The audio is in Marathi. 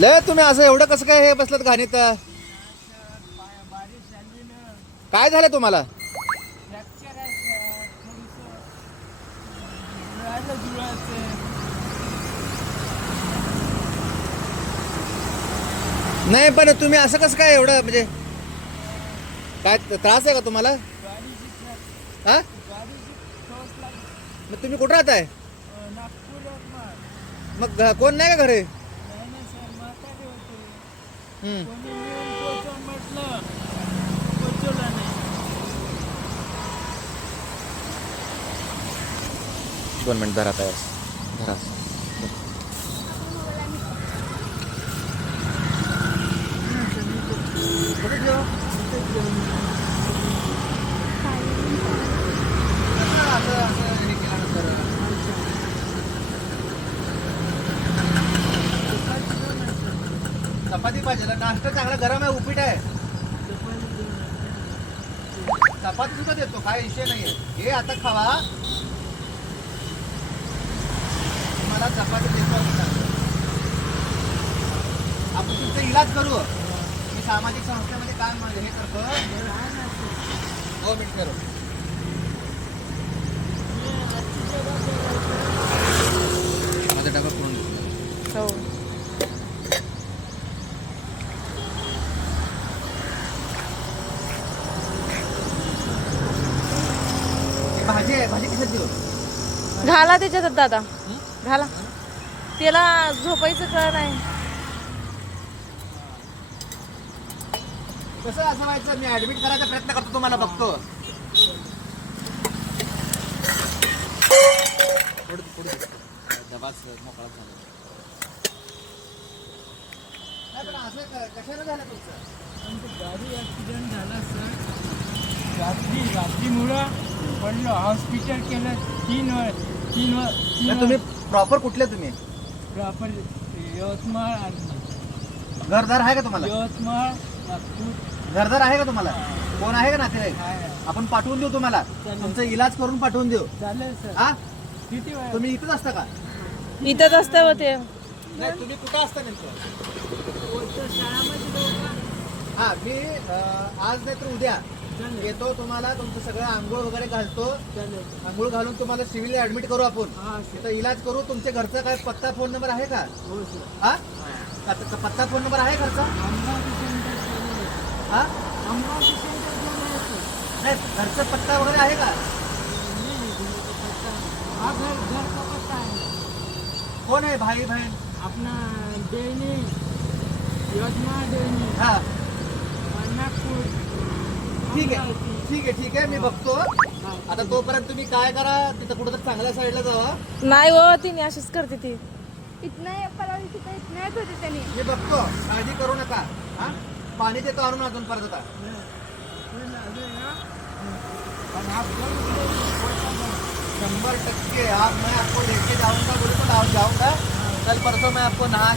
लय तुम्ही असं एवढं कसं काय हे बसलात घाणीत? काय झालं तुम्हाला? नाही पण तुम्ही असं कसं काय एवढं म्हणजे काय त्रास आहे का तुम्हाला? हा मग तुम्ही कुठं राहताय? मग कोण नाही का घरी? दोन मिनिट धरा आहे धरा. चपाती पाहिजे ना. नाश्ता चांगला गरम आहे, उपीट आहे. चपाती सुद्धा देतो, काय विषय नाहीये. हे आता खावा, मला चपाती देतो. आपण तुमचा इलाज करू. मी सामाजिक संस्थेमध्ये काम हे करतो. हो मिनिट करू. माझा डबा पूर्ण हो. भाजी आहे, भाजी कशात देऊ? घाला त्याच्यात दादा, घाला. त्याला झोपायचं कळ नाही. कसं असं व्हायचं? मी ऍडमिट करायचा प्रयत्न करतो, तुम्हाला बघतो. दबाच मोकळा झाला. नाही पण असं कशाला झालं तुमचं? गाडी ॲक्सिडेंट झाला सर. रात्रीमुळं पडलं, हॉस्पिटल केलं. तुम्ही प्रॉपर कुठले? तुम्ही प्रॉपर यवतमाळ, घरदार आहे का तुम्हाला? यवतमाळ, नागपूर. घरदार आहे का तुम्हाला? कोण आहे का नातेवाईक? आहे. आपण पाठवून देऊ तुम्हाला. तुमचा इलाज करून पाठवून देऊ. चालेल सर. हा किती वेळ? तुम्ही इथंच असता का? इथंच असतं हो ते. नाही तुम्ही कुठं असता नेमकं? शाळामध्ये हा मी आज नाही तर उद्या येतो. तुम्हाला तुमचं सगळं आंघोळ वगैरे घालतो. चालेल. आंघोळ घालून तुम्हाला सिव्हिल ऍडमिट करू आपण. हा तिथं इलाज करू. तुमच्या घरचा काय पत्ता फोन नंबर आहे का? हो सर. हा पत्ता फोन नंबर आहे घरचा? अमरावती सेंटर चालू आहे. हा अमरावती सेंटर चालू आहे सर. नाही घरचा पत्ता वगैरे आहे का? हा घर का पत्ता आहे. कोण आहे भाई बहीण? अपना डेनी, यवतमाळ डेनी, हा नागपूर. ठीक आहे ठीक आहे ठीक आहे. मी बघतो. आता तोपर्यंत तुम्ही काय करा, तिथं कुठं तर चांगल्या साईडला जावा. नाही हो, तिने अशीच करते ती. इथनं परवा दिवशी तर इथनं येत होते त्यांनी. मी बघतो, काळजी करू नका. हा पाणी देतो आणून अजून परत. आता 100% आज मैं आपको लेके जाऊंगा, बिल्कुल आप जाऊंगा. कल परसों मैं आपको नहा